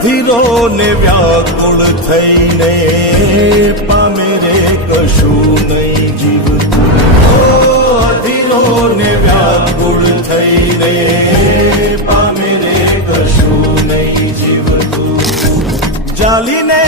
અધીરો ને વ્યાકુળ થઈને પામે રે કશું નહીં જીવતું. અધીરો ને વ્યાકુળ થઈને પામે રે કશું નહીં જીવતું. ચાલીને